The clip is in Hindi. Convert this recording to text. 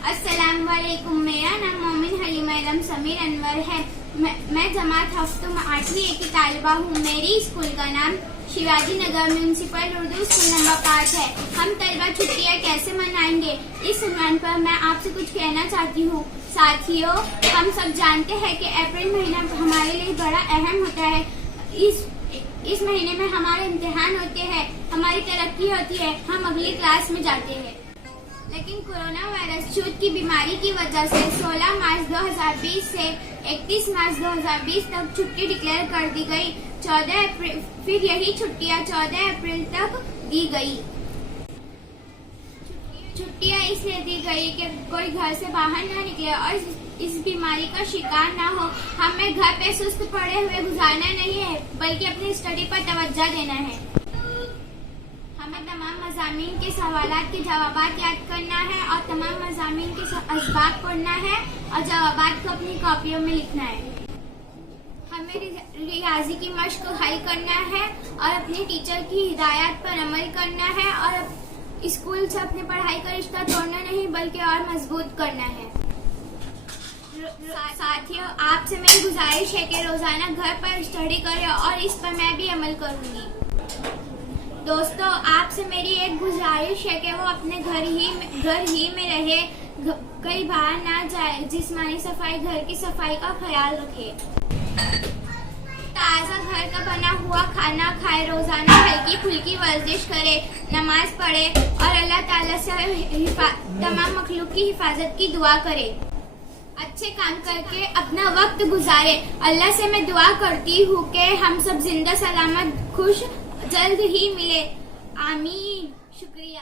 अस्सलामुअलैकुम। मेरा नाम मोमिन हलीमा इलम समीर अनवर है। मैं जमात हफ्तों में 8वीं A की तालिबा हूँ। मेरी स्कूल का नाम Shivaji Nagar municipal Urdu school number 5 है। हम तलबा छुट्टियाँ कैसे मनाएंगे, इस उन्वान पर मैं आपसे कुछ कहना चाहती हूँ। साथियों, हम सब जानते हैं कि अप्रैल महीना हमारे लिए बड़ा अहम होता है। इस महीने में हमारे इम्तिहान होते हैं, हमारी तरक्की होती है, हम अगली क्लास में जाते हैं। लेकिन कोरोना वायरस छूत की बीमारी की वजह से 16 मार्च 2020 से 31 मार्च 2020 तक छुट्टी डिक्लेयर कर दी गई। 14 अप्रैल फिर यही छुट्टियां 14 अप्रैल तक दी गई। छुट्टियां इसलिए दी गई कि कोई घर से बाहर न निकले और इस बीमारी का शिकार न हो। हमें घर पे सुस्त पड़े हुए गुजारना नहीं है, बल्कि अपनी स्टडी पर तवज्जो देना है। हमें तमाम मज़ामीन के सवालात के जवाबात याद करना है और तमाम मज़ामीन के असबाब पढ़ना है और जवाबात को अपनी कॉपियों में लिखना है। हमें रियाजी की मश्क हल करना है और अपने टीचर की हिदायत पर अमल करना है और स्कूल से अपनी पढ़ाई का रिश्ता तोड़ना नहीं, बल्कि और मजबूत करना है। साथियों, आपसे मेरी गुजारिश है कि रोजाना घर पर स्टडी करें और इस पर मैं भी अमल करूंगी। दोस्तों, आपसे मेरी एक गुजारिश है कि वो अपने घर ही में रहे, कहीं बाहर ना जाए, जिस्मानी सफाई, घर की सफाई का ख्याल रखे, ताज़ा घर का बना हुआ खाना खाए, रोजाना हल्की फुल्की वर्जिश करे, नमाज पढ़े और अल्लाह ताला से तमाम मखलूक की हिफाजत की दुआ करे। अच्छे काम करके अपना वक्त गुजारे। अल्लाह से मैं दुआ करती हूँ कि हम सब जिंदा सलामत खुश जल्द ही मिले। आमीन। शुक्रिया।